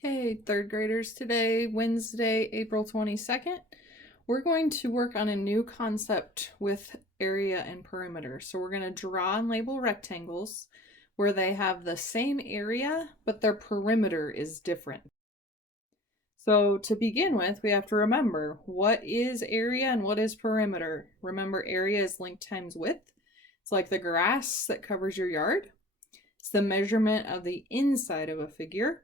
Okay, third graders today, Wednesday, April 22nd. We're going to work on a new concept with area and perimeter. So we're going to draw and label rectangles where they have the same area, but their perimeter is different. So to begin with, we have to remember what is area and what is perimeter. Remember, area is length times width. It's like the grass that covers your yard. It's the measurement of the inside of a figure.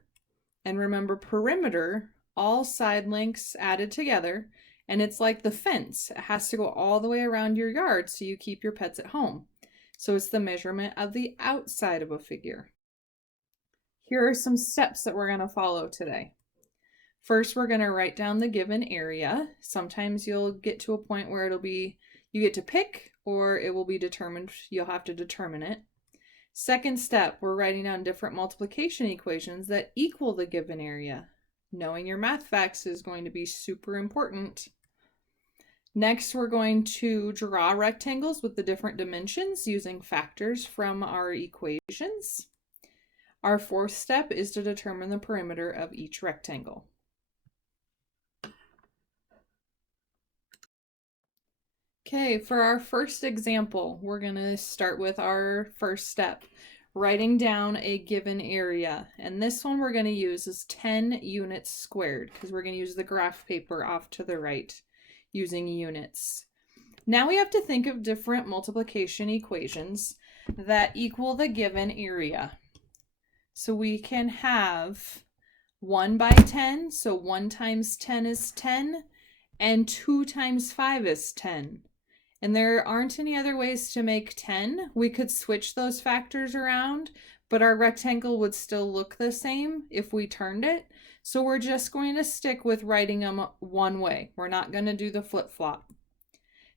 And remember, perimeter, all side lengths added together, and it's like the fence. It has to go all the way around your yard so you keep your pets at home. So it's the measurement of the outside of a figure. Here are some steps that we're going to follow today. First, we're going to write down the given area. Sometimes you'll get to a point where it'll be you get to pick, or it will be determined. You'll have to determine it. Second step, we're writing down different multiplication equations that equal the given area. Knowing your math facts is going to be super important. Next, we're going to draw rectangles with the different dimensions using factors from our equations. Our fourth step is to determine the perimeter of each rectangle. Okay, for our first example, we're going to start with our first step, writing down a given area. And this one we're going to use is 10 units squared because we're going to use the graph paper off to the right using units. Now we have to think of different multiplication equations that equal the given area. So we can have 1 by 10, so 1 times 10 is 10, and 2 times 5 is 10. And there aren't any other ways to make 10. We could switch those factors around, but our rectangle would still look the same if we turned it. So we're just going to stick with writing them one way. We're not going to do the flip-flop.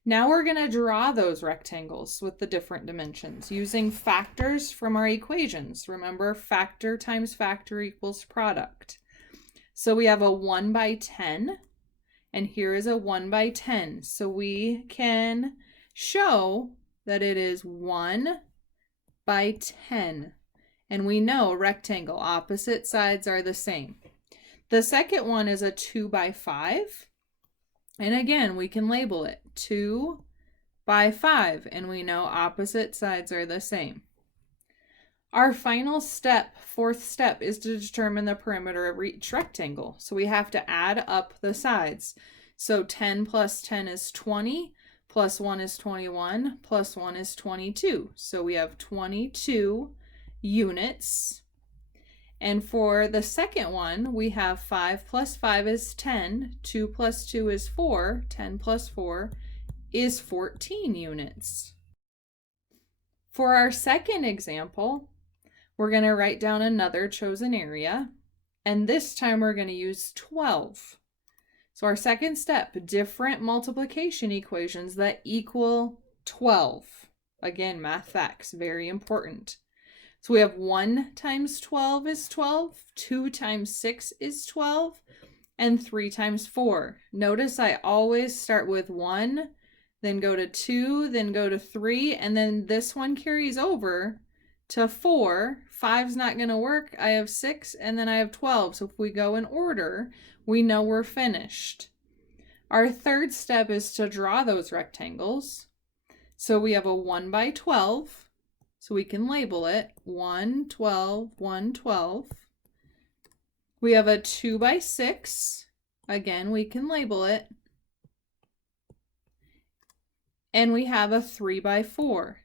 Now we're going to draw those rectangles with the different dimensions using factors from our equations. Remember, factor times factor equals product. So we have a 1 by 10. And here is a 1 by 10. So we can show that it is 1 by 10. And we know rectangle, opposite sides are the same. The second one is a 2 by 5. And again, we can label it 2 by 5. And we know opposite sides are the same. Our final step, fourth step, is to determine the perimeter of each rectangle. So we have to add up the sides. So 10 plus 10 is 20, plus 1 is 21, plus 1 is 22. So we have 22 units. And for the second one, we have 5 plus 5 is 10, 2 plus 2 is 4, 10 plus 4 is 14 units. For our second example, we're going to write down another chosen area, and this time we're going to use 12. So our second step, different multiplication equations that equal 12. Again, math facts, very important. So we have 1 times 12 is 12, 2 times 6 is 12, and 3 times 4. Notice I always start with 1, then go to 2, then go to 3, and then this one carries over to 4. 5's not going to work. I have 6, and then I have 12. So if we go in order, we know we're finished. Our third step is to draw those rectangles. So we have a 1 by 12. So we can label it 1, 12, 1, 12. We have a 2 by 6. Again, we can label it. And we have a 3 by 4.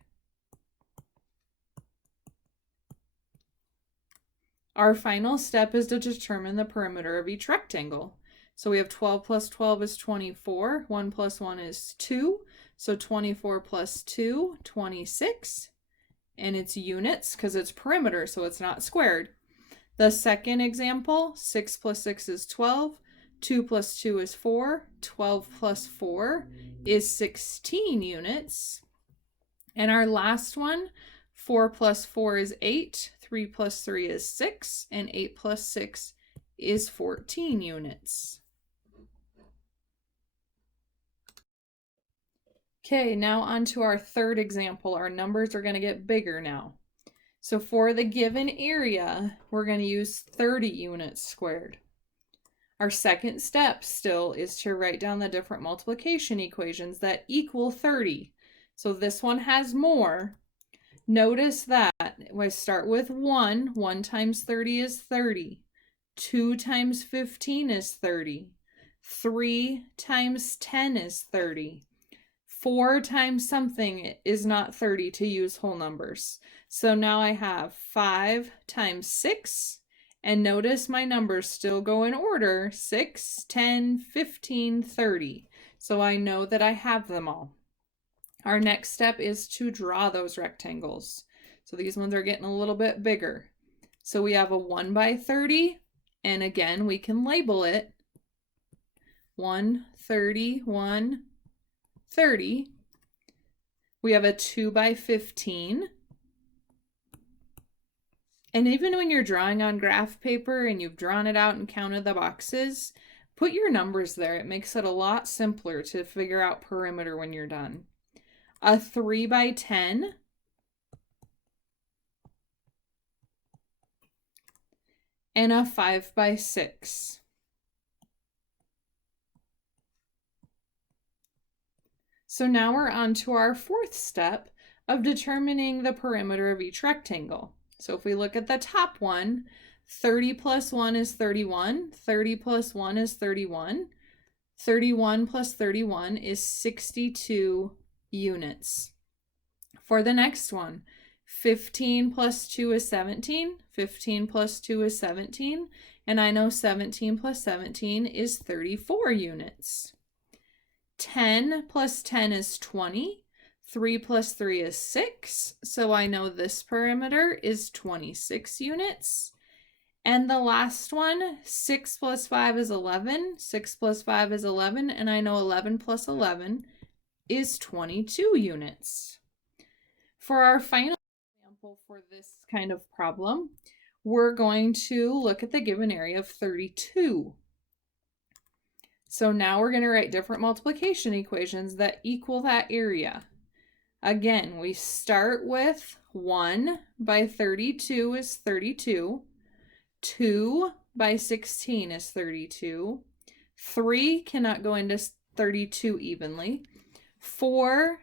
Our final step is to determine the perimeter of each rectangle. So we have 12 plus 12 is 24. 1 plus 1 is 2. So 24 plus 2, 26. And it's units because it's perimeter, so it's not squared. The second example, 6 plus 6 is 12. 2 plus 2 is 4. 12 plus 4 is 16 units. And our last one, 4 plus 4 is 8. 3 plus 3 is 6, and 8 plus 6 is 14 units. Okay, now on to our third example. Our numbers are going to get bigger now. So for the given area, we're going to use 30 units squared. Our second step still is to write down the different multiplication equations that equal 30. So this one has more. Notice that I start with 1. 1 times 30 is 30. 2 times 15 is 30. 3 times 10 is 30. 4 times something is not 30 to use whole numbers. So now I have 5 times 6, and notice my numbers still go in order, 6, 10, 15, 30. So I know that I have them all. Our next step is to draw those rectangles. So these ones are getting a little bit bigger. So we have a 1 by 30, and again, we can label it 1, 30, 1, 30. We have a 2 by 15. And even when you're drawing on graph paper and you've drawn it out and counted the boxes, put your numbers there. It makes it a lot simpler to figure out perimeter when you're done. A 3 by 10. And a 5 by 6. So now we're on to our fourth step of determining the perimeter of each rectangle. So if we look at the top one, 30 plus 1 is 31, 30 plus 1 is 31, 31 plus 31 is 62 units. For the next one, 15 plus 2 is 17, 15 plus 2 is 17, and I know 17 plus 17 is 34 units. 10 plus 10 is 20. 3 plus 3 is 6, so I know this perimeter is 26 units. And the last one, 6 plus 5 is 11. 6 plus 5 is 11, and I know 11 plus 11 is 22 units. For our final example for this kind of problem, we're going to look at the given area of 32. So now we're going to write different multiplication equations that equal that area. Again, we start with 1 by 32 is 32. 2 by 16 is 32. 3 cannot go into 32 evenly. 4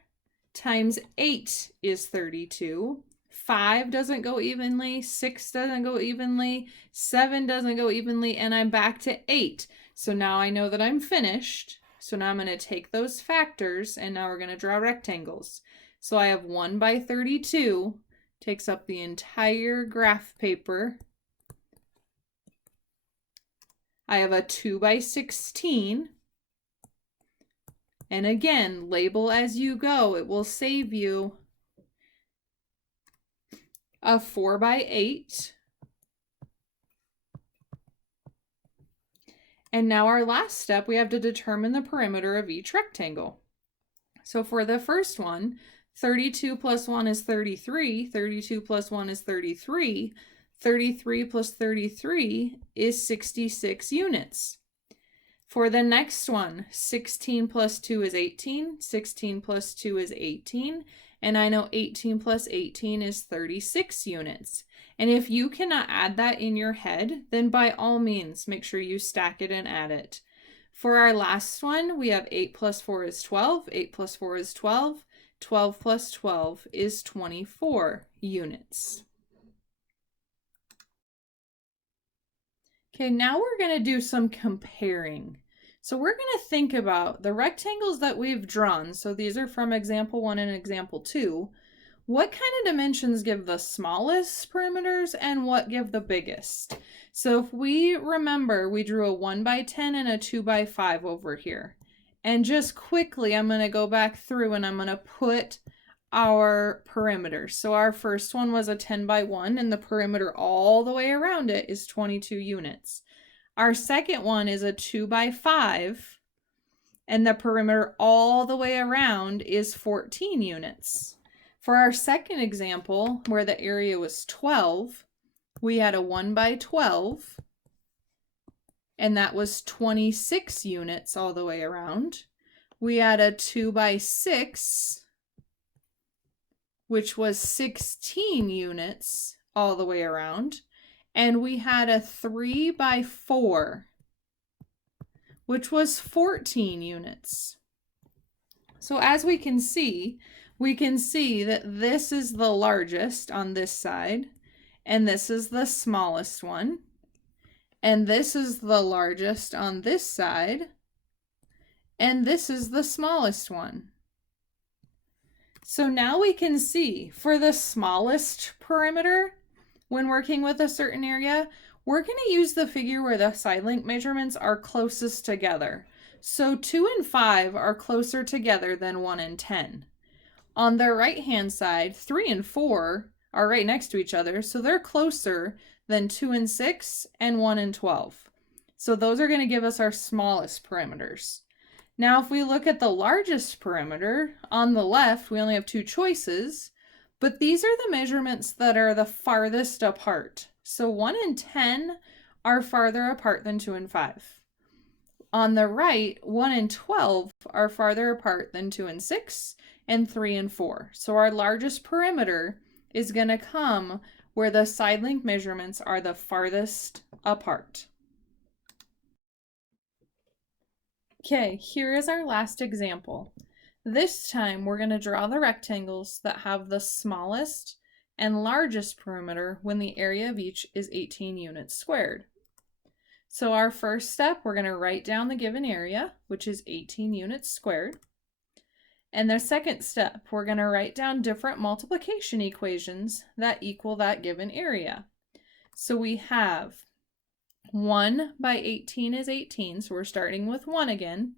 times 8 is 32. 5 doesn't go evenly. 6 doesn't go evenly. 7 doesn't go evenly. And I'm back to 8. So now I know that I'm finished. So now I'm going to take those factors and now we're going to draw rectangles. So I have 1 by 32 takes up the entire graph paper. I have a 2 by 16. And again, label as you go. It will save you. A 4 by 8. And now our last step, we have to determine the perimeter of each rectangle. So for the first one, 32 plus 1 is 33. 32 plus 1 is 33. 33 plus 33 is 66 units. For the next one, 16 plus 2 is 18. 16 plus 2 is 18. And I know 18 plus 18 is 36 units. And if you cannot add that in your head, then by all means, make sure you stack it and add it. For our last one, we have 8 plus 4 is 12. 8 plus 4 is 12. 12 plus 12 is 24 units. Okay, now we're going to do some comparing. So we're going to think about the rectangles that we've drawn. So these are from example 1 and example 2. What kind of dimensions give the smallest perimeters and what give the biggest? So if we remember, we drew a 1 by 10 and a 2 by 5 over here. And just quickly, I'm going to go back through and I'm going to put our perimeter. So our first one was a 10 by 1 and the perimeter all the way around it is 22 units. Our second one is a 2 by 5 and the perimeter all the way around is 14 units. For our second example, where the area was 12, we had a 1 by 12 and that was 26 units all the way around. We had a 2 by 6 which was 16 units all the way around, and we had a 3 by 4, which was 14 units. So as we can see that this is the largest on this side, and this is the smallest one, and this is the largest on this side, and this is the smallest one. So now we can see for the smallest perimeter, when working with a certain area, we're going to use the figure where the side length measurements are closest together. So 2 and 5 are closer together than 1 and 10. On the right-hand side, 3 and 4 are right next to each other, so they're closer than 2 and 6 and 1 and 12. So those are going to give us our smallest perimeters. Now, if we look at the largest perimeter, on the left, we only have 2 choices, but these are the measurements that are the farthest apart. So 1 and 10 are farther apart than 2 and 5. On the right, 1 and 12 are farther apart than 2 and 6 and 3 and 4. So our largest perimeter is going to come where the side length measurements are the farthest apart. Okay, here is our last example. This time we're going to draw the rectangles that have the smallest and largest perimeter when the area of each is 18 units squared. So our first step, we're going to write down the given area, which is 18 units squared. And the second step, we're going to write down different multiplication equations that equal that given area. So we have 1 by 18 is 18, so we're starting with 1 again.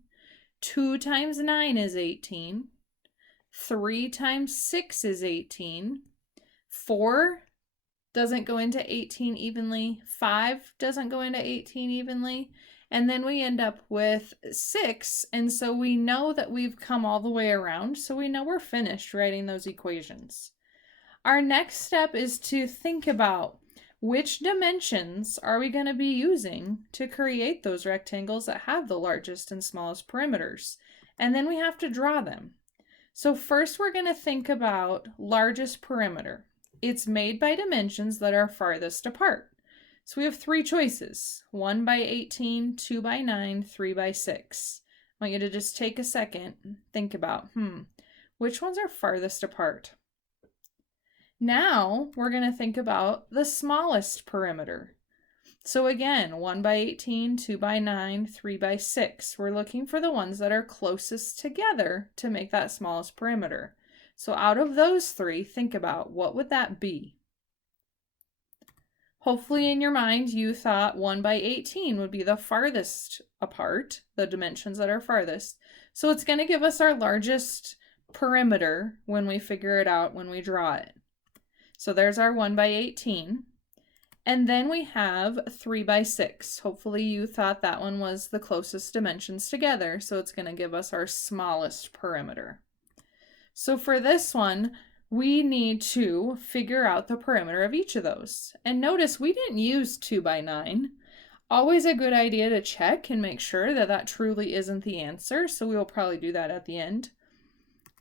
2 times 9 is 18. 3 times 6 is 18. 4 doesn't go into 18 evenly. 5 doesn't go into 18 evenly. And then we end up with 6, and so we know that we've come all the way around, so we know we're finished writing those equations. Our next step is to think about which dimensions are we going to be using to create those rectangles that have the largest and smallest perimeters? And then we have to draw them. So first we're going to think about largest perimeter. It's made by dimensions that are farthest apart. So we have 3 choices: 1 by 18, 2 by 9, 3 by 6. I want you to just take a second and think about, which ones are farthest apart? Now we're going to think about the smallest perimeter. So again, 1 by 18, 2 by 9, 3 by 6. We're looking for the ones that are closest together to make that smallest perimeter. So out of those 3, think about what would that be? Hopefully in your mind you thought 1 by 18 would be the farthest apart, the dimensions that are farthest. So it's going to give us our largest perimeter when we figure it out when we draw it. So there's our 1 by 18. And then we have 3 by 6. Hopefully you thought that one was the closest dimensions together, so it's going to give us our smallest perimeter. So for this one, we need to figure out the perimeter of each of those. And notice we didn't use 2 by 9. Always a good idea to check and make sure that that truly isn't the answer, so we will probably do that at the end.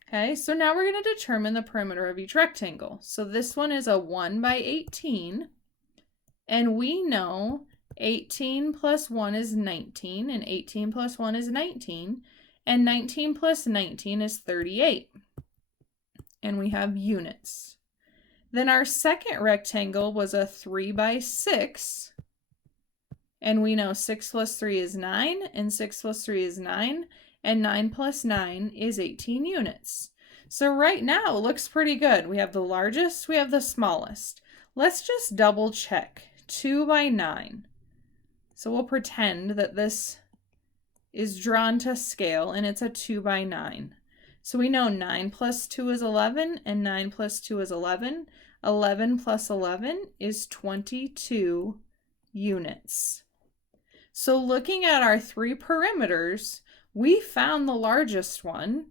Okay, so now we're going to determine the perimeter of each rectangle. So this one is a 1 by 18, and we know 18 plus 1 is 19, and 18 plus 1 is 19, and 19 plus 19 is 38. And we have units. Then our second rectangle was a 3 by 6, and we know 6 plus 3 is 9, and 6 plus 3 is 9, and 9 plus 9 is 18 units. So right now it looks pretty good. We have the largest, we have the smallest. Let's just double check. 2 by 9. So we'll pretend that this is drawn to scale and it's a 2 by 9. So we know 9 plus 2 is 11, and 9 plus 2 is 11. 11 plus 11 is 22 units. So looking at our 3 perimeters, we found the largest one,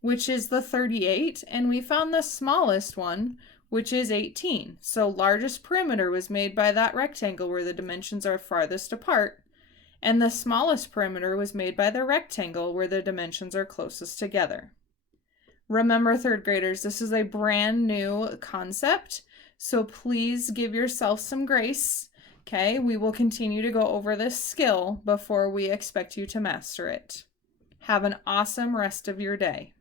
which is the 38, and we found the smallest one, which is 18. So largest perimeter was made by that rectangle where the dimensions are farthest apart, and the smallest perimeter was made by the rectangle where the dimensions are closest together. Remember, third graders, this is a brand new concept, so please give yourself some grace. Okay, we will continue to go over this skill before we expect you to master it. Have an awesome rest of your day.